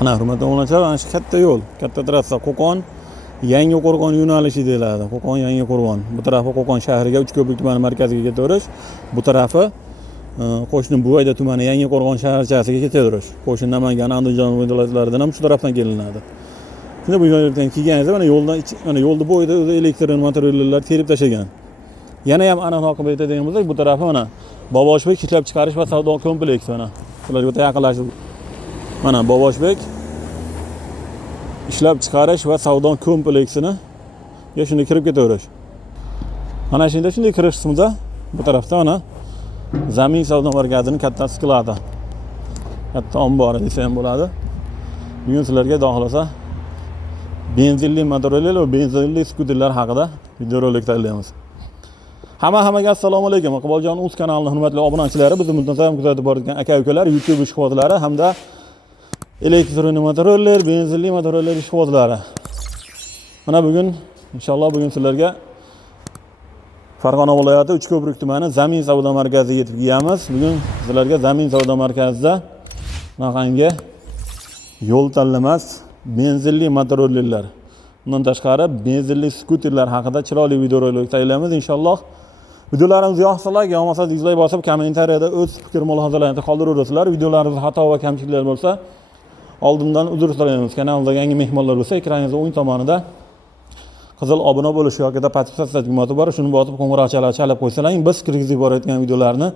Mana hurmatli obunachilar, mana shu katta yo'l, katta trassa Qo'qon Yangi Qo'rg'on yo'nalishi deyiladi. Qo'qon Yangi Qo'rg'on. Bu tarafi Qo'qon shahriga, Uchko'prik tumani markaziga ketaverish. Bu tarafi qo'shni Buvayda tumani Yangi Qo'rg'on shaharchasiga ketaverish. Qo'shni Namangan, Andijon viloyatlaridan ham shu tarafdan kelinadi. Shunda bu yo'ldan kelganingizda mana yo'lda bo'yida o'zi elektr motorlar terib tashlagan. Yana ham aniqroq aytadigan bo'lsak, bu tarafi mana Boboshbek ishlab chiqarish va savdo kompleksi mana. Ular o'ta yaqinlashib. Mana Boboshbek ishlab chiqarish va savdo kompleksini shunday kirib ketaverish. Mana shunday kirish qismida bu tarafda mana zamin savdo markazining katta skladi. Katta ombori desa ham bo'ladi. Bugun sizlarga xohlasa benzinli motorlar va benzinli skuterlar haqida videorolik tayyorlaymiz. Hammaga assalomu alaykum. Iqboljon Uz kanalining hurmatli obunachilari, bizni muntazam kuzatib borayotgan aka-ukalar, YouTube ishqibozlari hamda elektron motorlar, benzinli motorlar ishqibozlari. Mana bugun inshaalloh sizlarga Farg'ona viloyati Uchko'prik tumani Zamin savdo markaziga yetib kelamiz. Bugun sizlarga Zamin savdo markazida bunaqangi yo'l tanlamas benzinli motorlar, undan tashqari benzinli skuterlar haqida chiroyli videorolik tayyorlaymiz inshaalloh. Videolarimiz yoqsa like, yoqmasa dislike bosib, kommentariyada o'z fikr mulohazalaringizni qoldiraverasizlar. Videolarimizda xato va kamchiliklar bo'lsa, oldindan uzr so'raymiz. Kanalimizga yangi mehmonlar bo'lsa, ekraningizning o'ng tomonida qizil obuna bo'lish yoki podpisatsiya tugmasi bor, shuni bosib qo'ng'iroqchalar chalib qo'ysalar, biz kirgizib borayotgan videolarni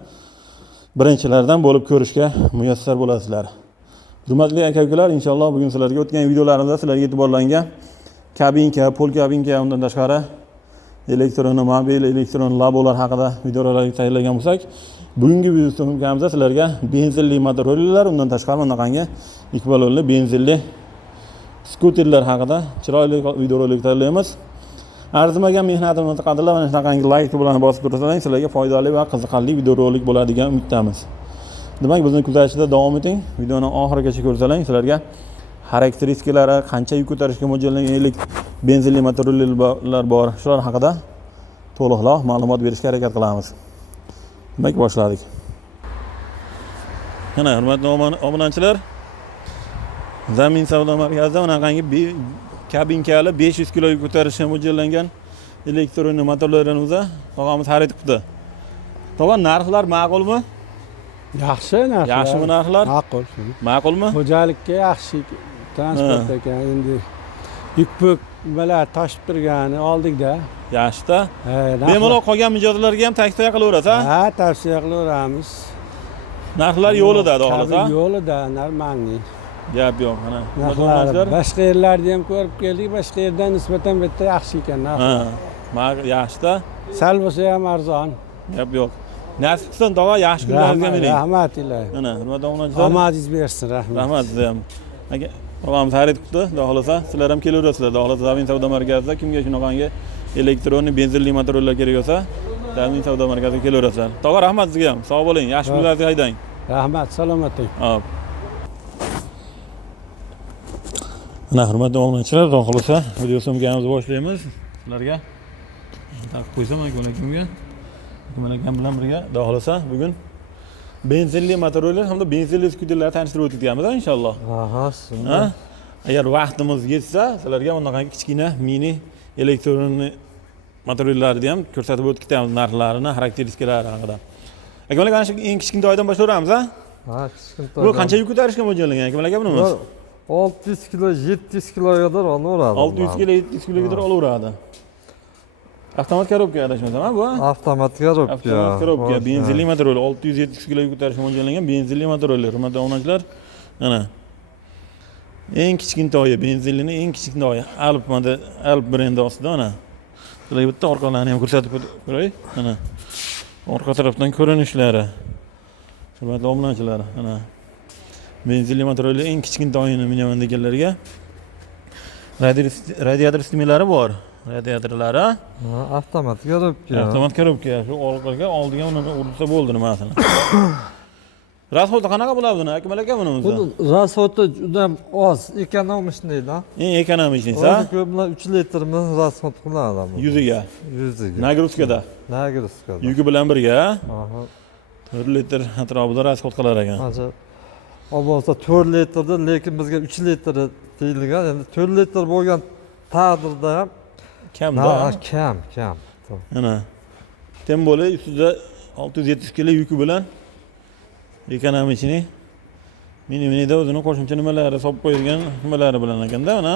birinchilardan bo'lib ko'rishga muyassar bo'lasizlar. Hurmatli aka-ukalar, inshaalloh bugun sizlarga o'tgan videolarimizda sizlarga e'tiborlangan kabinka, pol kabinka, undan tashqari mobil elektron labolar haqida videorolik tayyorlagan bo'lsak, bugungi videomizda sizlarga benzinli motorlar, undan tashqari bunaqangi ikbalonli benzinli skuterlar haqida chiroyli videorolik tayyorlaymiz. Arzimagan mehnatimizni qadrlab, mana shunaqangi like bilan bosib tursangiz, sizlarga foydali va qiziqarli videorolik bo'ladigan umiddamiz. Demak, bizni kuzatishda davom eting. Videoni oxirigacha ko'rsalang, sizlarga xarakteristikalari, qancha yuk ko'tarishga mo'ljallangan benzinli motorlar bor, shular haqida to'liqroq ma'lumot berishga harakat qilamiz. Demak, boshladik. Mana hurmatli obunachilar, Zamin savdo markazida bunaqangi kabinkali 500 kg yuk ko'tarishga mo'ljallangan elektron motorlarimizni tog'amiz xarid qildi. Tog'a, narxlar ma'qulmi? Yaxshi narxlar. Yaxshimi narxlar? Ma'qul. Ma'qulmi? Xo'jalikka yaxshi transport ekan. Endi yuk bilan tashib turgani oldik-da. Yaxshi-da. Bemalol qolgan mijozlarga ham tavsiya qilaverasiz, ha? Ha, tavsiya qilaveramiz. Narxlar yo'lida, xohlasa. Yo'lida, normalniy. Gap yo'q, mana. Narxlar boshqa yerlarni ham ko'rib keldik, boshqa yerdan nisbatan bitta yaxshi ekan narxlar. Ha, yaxshi-da. Sal bo'lsa ham arzon. Gap yo'q. Nasib qilsin, tog'a, yaxshi kunlaringizga bering. Rahmat ilohi. Mana, hurmatli obunachilar. Omadingiz bersin, rahmat. Rahmat sizga ham. Aka, tog'amiz xarid qildi, xohlasa, sizlar ham kelaverasizlar. Xohlasa, Zamin savdo markazida kimga shunaqangi elektron benzinli motorlar kerak bo'lsa, Zamin savdo markaziga kelaverasizlar. Tog'a, rahmat sizga ham. Sog' bo'ling, yaxshi kunlaringizni haydang. Rahmat, salomat bo'ling. Hop. Mana hurmatli obunachilar, xohlasa, videomizni boshlaymiz. Sizlarga taqib qo'ysam akamga. Mana akam bilan birga xohlasa, bugun benzinli motorlar hamda benzinli skuterlarni tanishtirib o'tamiz inshaalloh. Ha? Agar vaqtimiz yetsa, sizlarga bunaqangi kichkina mini elektron motorlarni ham ko'rsatib o'tib ketamiz, narxlarini, xarakteristikalarini haqida. Akalar, mana shu eng kichkina to'ydan boshlayveramiz, ha? Ha, kichkina to'y. Bu qancha yuk ko'tarishga mo'ljallangan akalar bunimiz? 600 kg, 700 kg qadar olaveradi. 600 kg, 700 kg qadar olaveradi. Avtomat korobka adashmasam, ha bu? Avtomat korobka. Avtomat korobka, benzinli motorlar, 600-700 kg ko'tarishga mo'ljallangan benzinli motorlar. Hurmatli obunachilar, mana eng kichkina to'yi, benzinlining eng kichkina to'yi. Alp brendi ostida mana. Sizlarga bitta orqalarini ham ko'rsatib qo'yay. Mana orqa tarafdan ko'rinishlari. Hurmatli obunachilar, mana benzinli motorlar eng kichkina to'yini minaman deganlarga radiator sistemlari bor. Radiatorlari, ha, avtomat korobka. Avtomat korobka, shu orqaga oldiga uni ursa bo'ldi nimasini. Rasxoti qanaqa bo'ladi buni, akalar aka bunimiz? Buni rasxoti juda oz, ekonomishniy-da. Eng ekonomishniy-sa? Ko'p bilan 3 litrni rasxot qiladi. Yuziga. Nagruzkada. Nagruzkada. Yuki bilan birga, Aha. 4 litr atrofida rasxot qilar ekan. Hozir O bo'lsa 4 litrda, lekin bizga 3 litr deyilgan. Endi 4 litr bo'lgan taqdirda ham Kamda. kam. Ana. Tem bo'li ustida 670 kg yuki bilan ekonomichni mini-minida o'zini qo'shimcha nimalari solib qo'yilgan nimalari bilan ekanda, mana.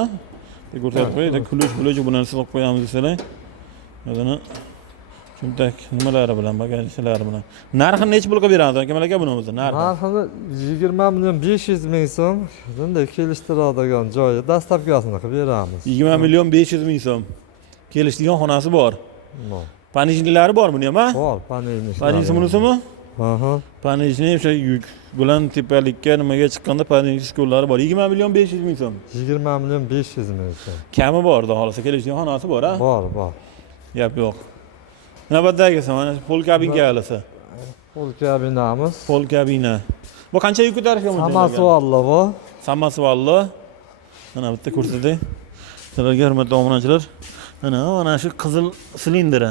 Ko'rsatib qo'ydi, kulush bilan solib qo'yamiz desalar. O'zini cho'ntak nimalari bilan, bagajlari bilan. Narxini necha pulga beramiz aka malaka buni o'zi? Narxini 20 million 500 ming so'm. Bunday kelishtiradigan joyi dastavkasini qilib beramiz. 20 million 500 ming so'm. Kelishdigan xonasi bor. Panijlilari bor buni ham, ha? Bor, panelni. Panijsi bunisimi? Aha. Panijni o'sha yuk bilan tepalikka nimaga chiqqanda panij skollari bor. 20 million 500 ming so'm. 20 million 500 ming so'm. Kami bor, xudo xolasa kelishdigan xonasi bor, ha? Bor. Gap yo'q. Navbatdagisi mana pol kabinka alasa. Pol kabinamiz. Pol kabina. Bu qancha yuk ko'tarishga mo'ljallangan? Samasvalli bu. Samasvalli. Mana bitta ko'rsating. Sizlarga hurmatli obunachilar. Mana shu qizil silindri.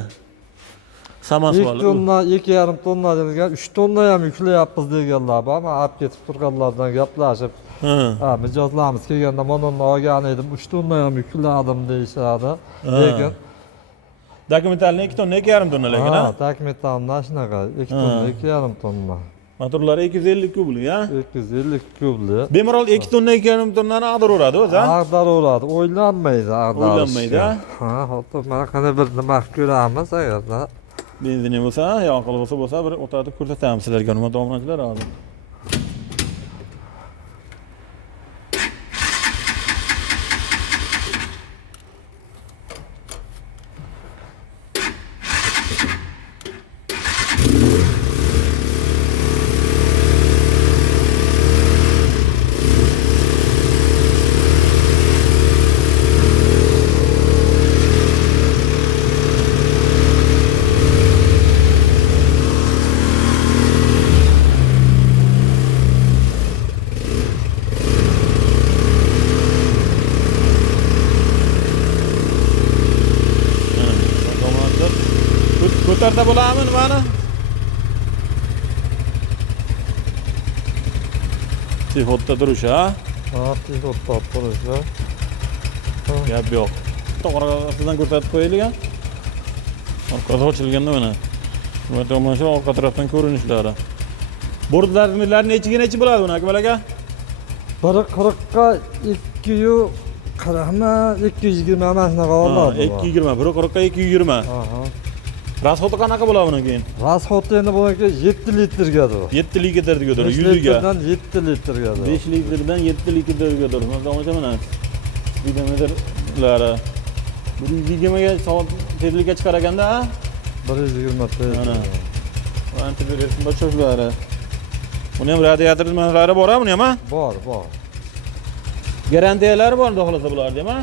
2 Samasvalli. tonna, 2,5 tonna degan, 3 tonna ham yuklayapmiz deganlar bor. Men olib ketib turganlardan gaplashib, mijozlarimiz kelganda mana olgan edim, 3 tonna ham yukladim deyishadi. Lekin Dokumentalni 2 tonna, 2,5 tonna lekin, ha? dokumentalni shunaqa, 2 tonna, 2,5 tonna. Motorlari 250 kublik, ha? 250 kubli. Bemalol 2 tonna, 2,5 tonnani ag'daraveradi o'zi, ha? Ag'daraveradi, o'ylanmaydi ag'darishga. O'ylanmaydi, ha? Ha, hozir mana qana bir nima ko'ramiz agarda. Benzini bo'lsa, yoqili bo'lsa bir o'tatib ko'rsatamiz sizlarga, hurmatli obunachilar hozir. Ko'tarda bo'ladimi nimani? Tihotda turish, ha? Ha, tihotda turish. Gap yo'q. To'g'risidan ko'rsatib qo'yaylik, ha? Orqasi ochilganda mana. Mana shu orqa tarafdan ko'rinishlari. Bordlar nechi bo'ladi buni aka aka? Biri 40 ga 220 mana shunaqa oladi. 220, biri 40 ga 220. Aha. Rasxoti qanaqa bo'ladi buni keyin? Rasxoti endi buniki 7 litrgadir. 7 litrga dur, 100 ga. 7 litrgadir. 5 litrdan 7 litrga dur. Mana speedometrlari 120 ga soat tezlikka chiqar ekanda, ha? 120 tez. Mana. Antivirusni boshqarilari. Buni ham radiator nimalari bor-a, buni ham, ha? Bor. Garantiyalari bor, xudo xolasa bularni ham, ha?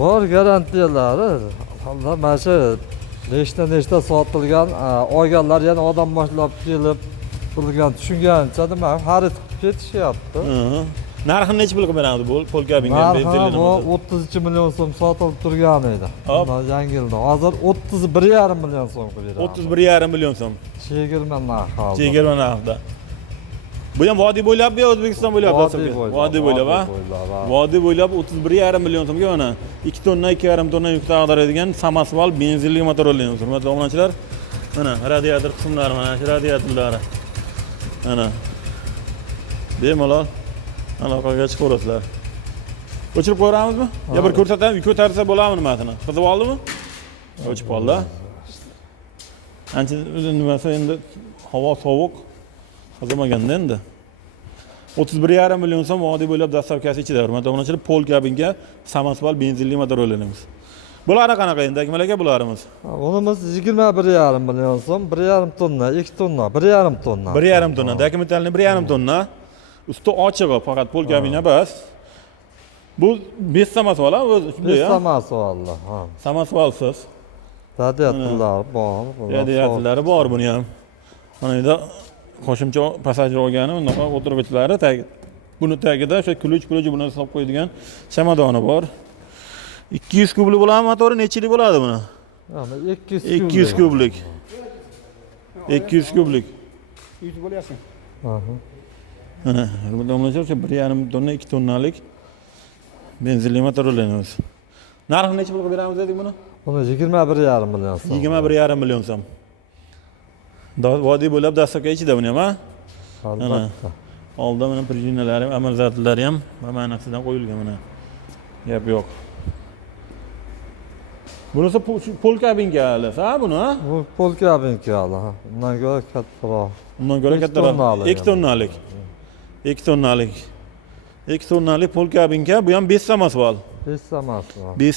Bor garantiyalari. Alloh mana shu nechta sotilgan, olganlar yana odam boshlab kelib turgan, tushungancha nima xarid qilib ketishyapti. Narxini necha pulga beramiz bu pol kabinga benzinli? Bu 32 million so'm sotilib turgan edi. Yangi yilda. Hozir 31,5 million so'm qilib beramiz. 31,5 million so'm. Chegirma narxi. Chegirma narxda. Bu ham vodiy bo'ylabmi yo O'zbekiston bo'ylab? Vodiy bo'ylab, ha? Vodiy bo'ylab 31,5 million so'mga mana 2 tonna, 2,5 tonna yuk ag'daradigan Samasval benzinli motorollaymiz. Hurmatli obunachilar, mana radiator qismlari, mana shu radiatorlari. Mana. Bemalol aloqaga chiqaverasizlar. O'chirib qo'yamizmi? Yo bir ko'rsatamiz, ko'tarsa bo'ladimi nimasini? Qizib oldimi? O'chib qoldi. Ancha nimasi endi havo sovuq. Qazamaganda endi 31,5 million so'm vodiy bo'ylab dastavkasi ichida, hurmatli obunachilar, pol kabinga Samasval benzinli motor o'ylaymiz. Bular qanaqa endi akamalaka bularimiz? Unimiz 21,5 million so'm, 1,5 tonna, 2 tonna, 1,5 tonna. 1,5 tonna, dokumentalni 1,5 tonna. Usti ochig'i faqat pol kabina bas. Bu 5 Samasval, ha, shunday, ha? 5 Samasval, ha. Samasvalsiz. Radiatorlar bor. Radiatorlari bor buni ham. Mana yerda qo'shimcha passajir olgani, unaqa o'tirg'ichlari buni tagida o'sha kuluj buni solib qo'yadigan chamadoni bor. 200 kublik bo'ladimi motori? Nechalik bo'ladi buni? 200 kublik. 200 kublik. 100 bo'lyapti. Mana hurmatli obunachilar, o'sha 1,5 tonna, 2 tonnalik benzinli motorlarimiz. Narxi necha pulga beramiz dedik buni? Buni 21,5 million so'm. 21,5 million so'm. Vodiy bo'ylab dastavka ichida buni ham, ha? Albatta. Oldi mana prujinalari ham, amortizatorlari ham ma'nasidan qo'yilgan mana. Gap yo'q. Bunisi pol kabinkalar, ha buni, ha? Bu pol kabinkalar. Undan ko'ra kattaroq. Undan ko'ra kattaroq. 2 tonnalik. 2 tonnalik. 2 tonnalik pol kabinka, bu ham 5 samosval. 5 samosval. 5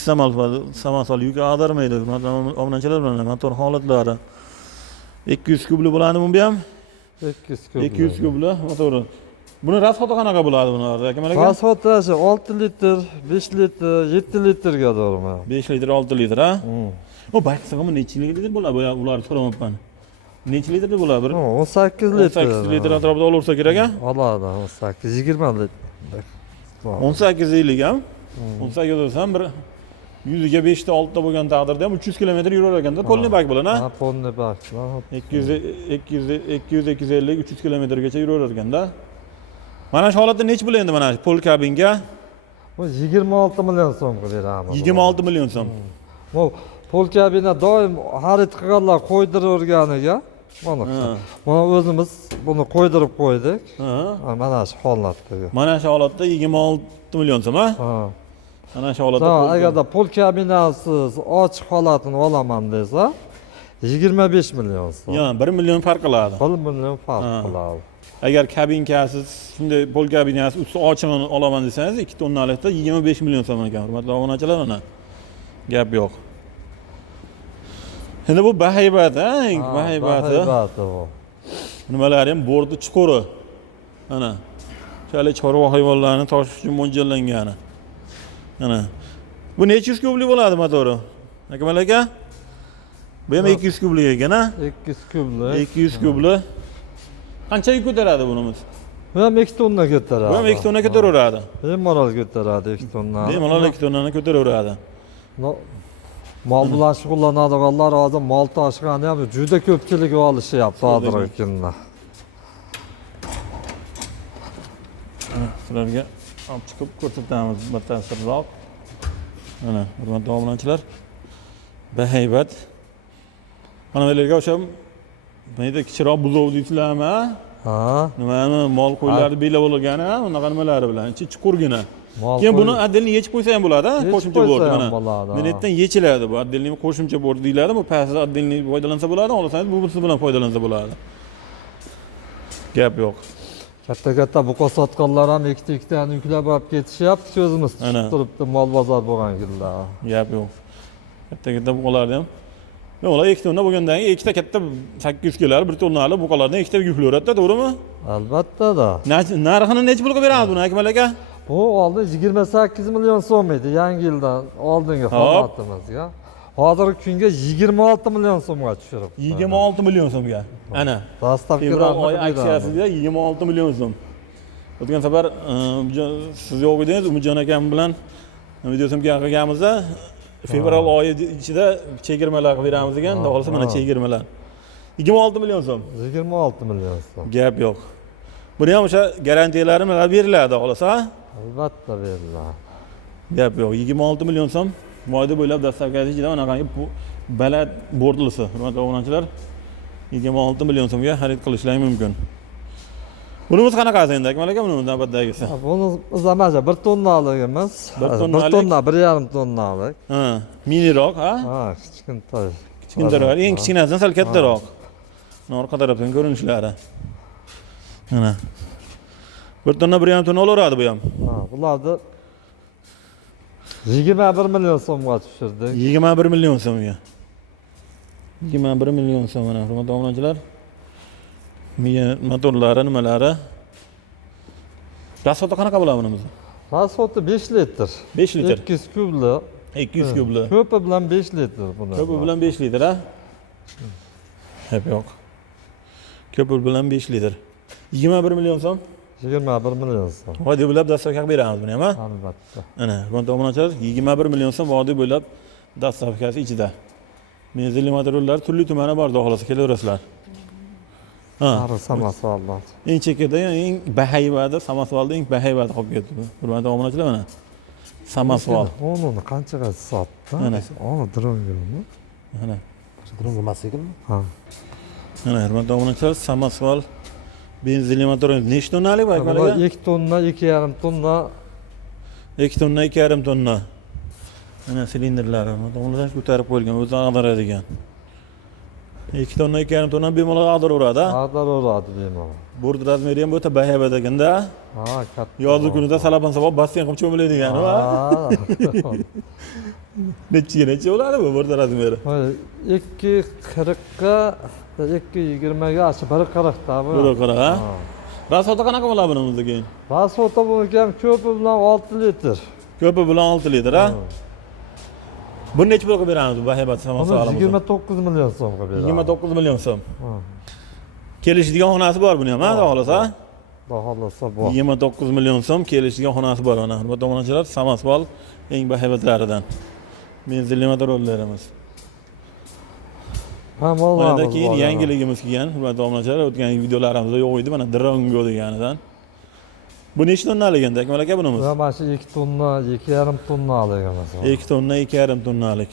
samosval yuk ag'darmaydi. Obunachilar bilan motor holatlari. 200 kubli bo'ladi bu ham. 200 kubli. 200 kubli motori. Buni rasxoti qanaqa bo'ladi buni? Akamal aka? Rasxoti 6 litr, 5 litr, 7 litrga to'g'rimi? 5 litr, 6 litr, ha? O bayqisag'imi necha litr bo'ladi ular so'ramabman. Necha litr bo'ladi bir? 18 litr. 18 litr atrofida olaversa kerak, ha? Oladi, 18, 20 litr. 18 yillik ham. 18 desam bir 100 ga 5 ta 6 ta bo'lgan taqdirda ham 300 kilometr yurar ekanda polni bak bilan, ha? Ha, polni bak. 250 300 kilometrgacha yurar ekanda. Mana shu holatda necha bo'lar endi mana shu pol kabinga? Bu 26 million so'mga beramiz. 26 million so'm. Bu pol kabina doim xarid qilganlar qo'ydiraverganiga mana o'zimiz buni qo'ydirib qo'ydik. Mana shu holatda. Mana shu holatda 26 million so'm, ha? Mana shu holatda. Agarda pol kabinasiz ochiq holatini olaman desa 25 million so'm. Ya 1 million farq qiladi. 1 million farq qiladi. Agar kabinkasiz shunday pol kabinasi usti ochig'ini olaman desangiz 2 tonnalikda 25 million so'm ekan. Hurmatli obunachilar, mana gap yo'q. Endi bu bahaybat, ha? Bahaybati. Bahaybati bu. Nimalari ham bordi chuquri. Mana shunday chorva hayvonlarni toshish uchun mo'ljallangani. Mana bu necha yuz kubli bo'ladi motori? Akamal aka? Bu ham 200 kubli ekan, ha? 200 kubli. 200 kubli. Qancha yuk ko'taradi bunimiz? Bu ham 2 tonna ko'taradi. Bu ham 2 tonna ko'taraveradi. Bemalol ko'taradi 2 tonna. Bemalol 2 tonnani ko'taraveradi. Mol bilan shug'ullanadiganlar hozir mol tashig'ani ham juda ko'pchilik olishyapti hozirgi kunda. Sizlarga olib chiqib ko'rsatamiz batafsilroq. Mana hurmatli obunachilar, bahaybat. Mana bularga o'sha nima kichikroq buzov deysizlarmi? Ha? Nimani mol qo'ylarni bela bo'lgani, unaqa nimalari bilan, ichi chuqurgina. Keyin buni отдельно yechib qo'ysa ham bo'ladi, qo'shimcha bort mana. Menetdan yechiladi bu, отдельно qo'shimcha bort deyiladi. Bu pastda отдельно foydalansa bo'ladi, olasangiz bunisi bilan foydalansa bo'ladi. Gap yo'q. Katta buqa sotganlar ham ikkita-ikkitani yuklab olib ketishyapti, ko'zimiz tushib turibdi mol bozor bo'lgan kunlar. Gap yo'q. Katta buqalarni ham. Ular 2 tonna bo'lgandan keyin ikkita katta 800 kg, 1 tonnali buqalardan ikkita yuklayveradi-da, to'g'rimi? Albatta-da. Narxini necha pulga beramiz buni, Akmal aka? Bu oldin 28 million so'm edi, yangi yildan oldingi hollatimizga. Hozirgi kunga 26 million so'mga tushirib. 26 million so'mga. Ana. Fevral oyi aksiyasiga 26 million so'm. O'tgan safar siz yo'q edingiz, Umidjon akam bilan videosimga qilganimizda fevral oyi ichida chegirmalar qilib beramiz degan, xohlasa mana chegirmalar. 26 million so'm. 26 million so'm. Gap yo'q. Buni ham o'sha garantiyalari bilan beriladi, xohlasa. Albatta beriladi. Gap yo'q. 26 million so'm moyda bo'ylab dastavkasi ichida anaqangi baland bordlisi. Hurmatli obunachilar, 26 million so'mga xarid qilishlari mumkin. Bunimiz qanaqasi endi, Akmal aka, buni navbatdagisi? Bunimiz amaja 1 tonnaligimiz. 1 tonna, 1,5 tonnalik. Ha, miniroq, ha? Ha, kichkintoy. Kichkintaroq, eng kichkinasidan sal kattaroq. Orqa tarafdan ko'rinishlari. Mana. 1 tonna, 1,5 tonna olaveradi bu ham. Ha, bularni 21 million so'mga tushirdik. 21 million so'mga. 21 million so'm mana, hurmatli obunachilar. Motorlari, nimalari? Rasxoti qanaqa bo'ladi bunimiz? Rasxoti 5 litr. 5 litr. 200 kubli. 200 kubli. Ko'pi bilan 5 litr buni. Ko'pi bilan 5 litr, ha? Hep yo'q. Ko'pi bilan 5 litr. 21 million so'm. 21 million so'm. Vodiy bo'ylab dastavka beramiz buni ham, ha? Albatta. Ana, hurmatli obunachilar, 21 million so'm vodiy bo'ylab dastavkasi ichida. Benzinli motorlar turli-tumani bor, xohlasa kelaverasizlar. Ha. Sarı samasvallar. Eng chekkada eng bahaybati, samasvalda eng bahaybati qolib ketdi bu. Hurmatli obunachilar mana. Samasval. Onu qanchaga sotdi? Mana. Onu dronga. Mana. Dron emas ekanmi? Ha. Mana hurmatli obunachilar, samasval benzinli motor nechta tonnalik bu Bular akalar? 2 tonna, 2,5 tonna. 2 tonna, 2,5 tonna. Mana silindrlari, ulardan ko'tarib qo'yilgan, o'zi ag'daradigan. 2 tonna, 2,5 tonna bemalol ag'daraveradi. Adar uradi bemalol. Bord razmeri ham o'ta bahaybat ekanda. Ha, katta. Yozgi kunida salaban sabab basseyn qilib cho'milaydigan va Ha. necha bo'ladi bu bord razmeri? 2.40 ga 2.20 ga acha 1.40 ta bu. Bura qara, ha? Rasxoti qanaqa bo'ladi bunimizda keyin? Rasxoti buniki ham ko'pi bilan 6 litr. Ko'pi bilan 6 litr, ha? Buni necha pulga beramiz bu bahaybat Buni samosa 29 million so'mga beramiz. 29 million so'm. Ha. Kelishadigan xonasi bor buni ham, ha, xohlasa? Xohlasa bor. 29 million so'm kelishadigan xonasi bor mana. Hurmatli obunachilar, samospal eng bahaybatlaridan. Benzinli motorlarimiz. Ha, Mana bo'ladi. keyin yangiligimiz kelgan, hurmatli obunachilar, o'tgan videolarimizda yo'q edi, mana Drongo deganidan. Bu nechta tonnalik endi Akmal aka bunimiz? Bu mana shu 2 tonna, 2,5 tonnalik emas. 2 tonna, 2,5 tonnalik.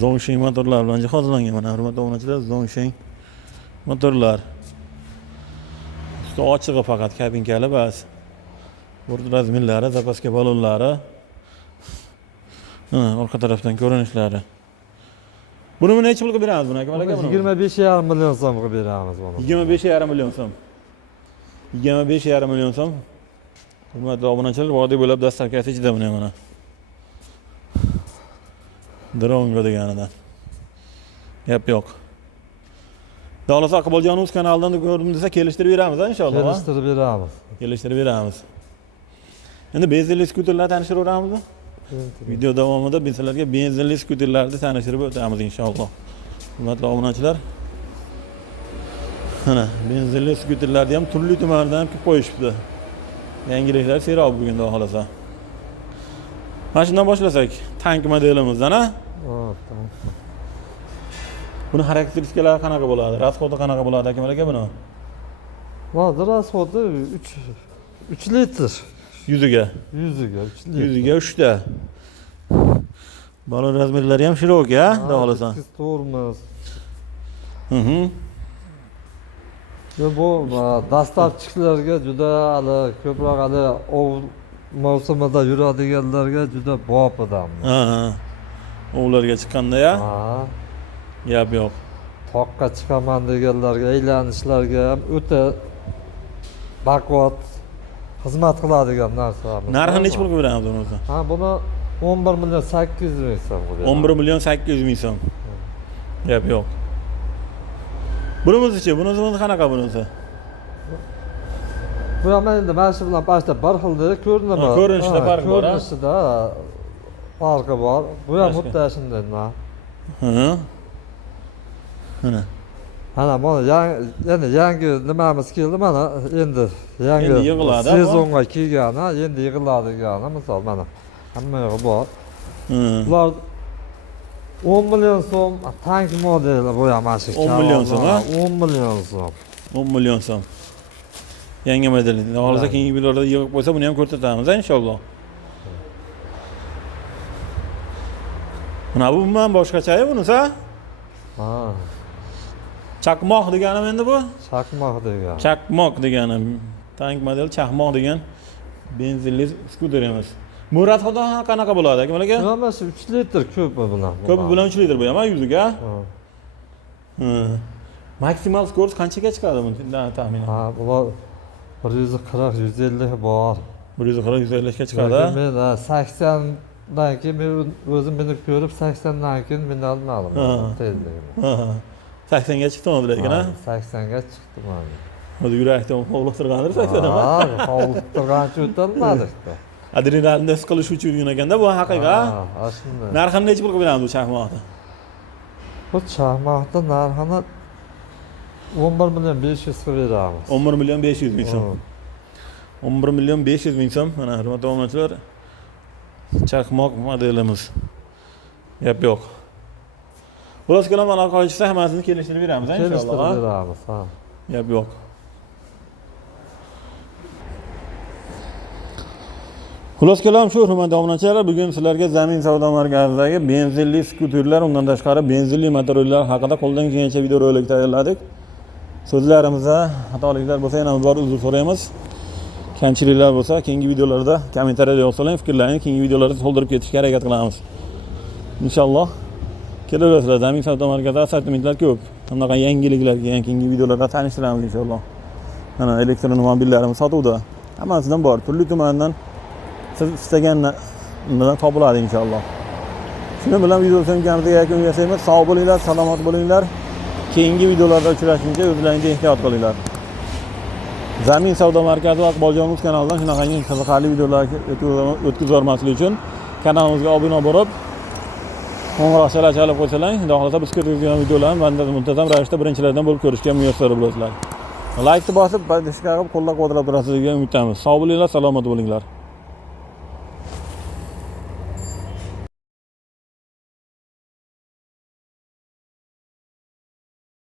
Zongshin motorlar bilan jihozlangan mana hurmatli obunachilar, Zongshin motorlar. Usti ochig'i faqat kabinkali bas. Bord razmerlari, zapaska balonlari. Ha, orqa tarafdan ko'rinishlari. Buni necha pulga beramiz buni Akmal aka? 25,5 million so'mga beramiz buni. 25,5 million so'm. 25,5 million so'm. Hurmatli obunachilar, vodiy bo'ylab dastlabkasi ichida buni mana. Drongo deganidan. Gap yo'q. Davlat Aqboljonimiz kanalidan ko'rdim desa kelishtirib beramiz inshaalloh. Kelishtirib beramiz. Kelishtirib beramiz. Endi benzinli skuterlar tanishtiravramizmi? Video davomida biz sizlarga benzinli skuterlarni tanishtirib o'tamiz inshaalloh. Hurmatli obunachilar. Mana benzinli skuterlarni ham turli tumandan ham kelib qo'yishibdi. Yangiliklar seroq bugun xudo xolasa. Mana shundan boshlasak, tank modelimizdan, ha? Tamam. Buni xarakteristikalari qanaqa bo'ladi? Rasxoti qanaqa bo'ladi Akmal aka buni? Hozir rasxoti 3 litr. Yuziga. Yuziga 3 litr. Yuziga 3 ta. Balon razmerlari ham shiroki, ha? Xudo xolasa. Tormoz. Mhm. Bu dastlabchilarga juda hali ko'proq hali ov mavsumida yuradiganlarga juda bop odam. Ha. Ovlarga chiqqanda ya, Ha. gap yo'q. Toqqa chiqaman deganlarga, aylanishlarga ham o'ta baquvvat xizmat qiladigan narsa. Narxi necha pulga beramiz buni o'zi? Ha, buni 11 million 800 ming so'mga beramiz. 11 million 800 ming so'm. Gap yo'q. Bunimiz-chi, bunisi qanaqa bunisi? Bu ham endi mana shu bilan boshida bir xilda ko'rinaman. Ha, ko'rinishda farq bor, ha? Ko'rinishida farqi bor. Bu ham Boshqa. xuddi shunday. Ha. Mana. Mana mana yangi nimamiz keldi mana endi yangi Endi yig'iladi, sezonga kelgani, endi yig'iladigani misol mana hamma yo'q bor. Bular 10 million so'm tank modeli bu ham mana shu. 10 million so'm, ha? 10 million so'm. 10 million so'm. Yangi model. Hozir keyingi videolarda yig'ib qo'ysa, buni ham ko'rsatamiz inshaalloh. Mana bu umuman boshqacha bunisi. Ha, Chaqmoq deganim endi bu. chaqmoq degan. Chaqmoq degani tank model chaqmoq degan benzinli skuter emas. Murat xudo qanaqa bo'ladi Akmal aka? Mana shu 3 litr ko'pi bilan. Ko'pi bilan 3 litr bu ham yuziga. Ha. Maksimal skorost qanchaga chiqadi buni taxminan? Ha, bular 140-150 bor. 140-150 ga chiqadi. Men 80 dan keyin men o'zim minib ko'rib 80 dan keyin mina olmadim. Tezligini. 80 ga chiqdimi lekin ha? 80 ga chiqdi mana. Hozir yurakdan hovliq turgandir 80 ha? Ha, hovliq turgancha o'tolmadik-da. Adrenalinni his qilish uchun yurgan ekanda bu haqiqiy ha? Ha, shunday. Narxini necha pulga beramiz bu chaqmoqni? Bu chaqmoqni narxini 11 million 500 ga beramiz. 11 million 500 ming so'm. 11 million 500 ming so'm. Mana hurmatli obunachilar, chaqmoq modelimiz. Gap yo'q. Xulosa kelam aloqa qilishsa hammasini kelishtirib beramiz inshaalloh. Kelishtirib beramiz, ha. Gap yo'q. Xulos kalam shu, hurmatli obunachilar, bugun sizlarga Zamin savdo markazidagi benzinli skuterlar, undan tashqari benzinli motorollar haqida qo'ldan kelgancha video rolik tayyorladik. So'zlarimizda xatoliklar bo'lsa yana bir uzr so'raymiz. Kamchiliklar bo'lsa keyingi videolarda kommentariyada yozsanglar, fikrlaringizni keyingi videolarda to'ldirib ketishga harakat qilamiz. Inshaalloh kelaverasizlar. Zamin savdo markazida assortimentlar ko'p. Bunaqa yangiliklar kelgan keyingi videolarda tanishtiramiz inshaalloh. Mana elektromobillarimiz sotuvda. Hammasidan bor, turli tumandan siz istaganlardan topiladi inshaalloh. Shuni bilan videomizni yakun yasaymiz. Sog' bo'linglar, salomat bo'linglar. Keyingi videolarda uchrashguncha o'zlaringizni ehtiyot qilinglar. Zamin savdo markazi va Iqboljonov kanalidan shunaqangi qiziqarli videolar o'tkazib yormaslik uchun kanalimizga obuna bo'lib, qo'ng'iroqchalar chalib qo'ysalar, xudo xolasa biz ko'rsatgan videolarni muntazam ravishda birinchilardan bo'lib ko'rishga muyassar bo'lasizlar. Like bosib, paydoshga qilib qo'llab-quvvatlab turasizlarga umid qilamiz. Sog' bo'linglar, salomat bo'linglar.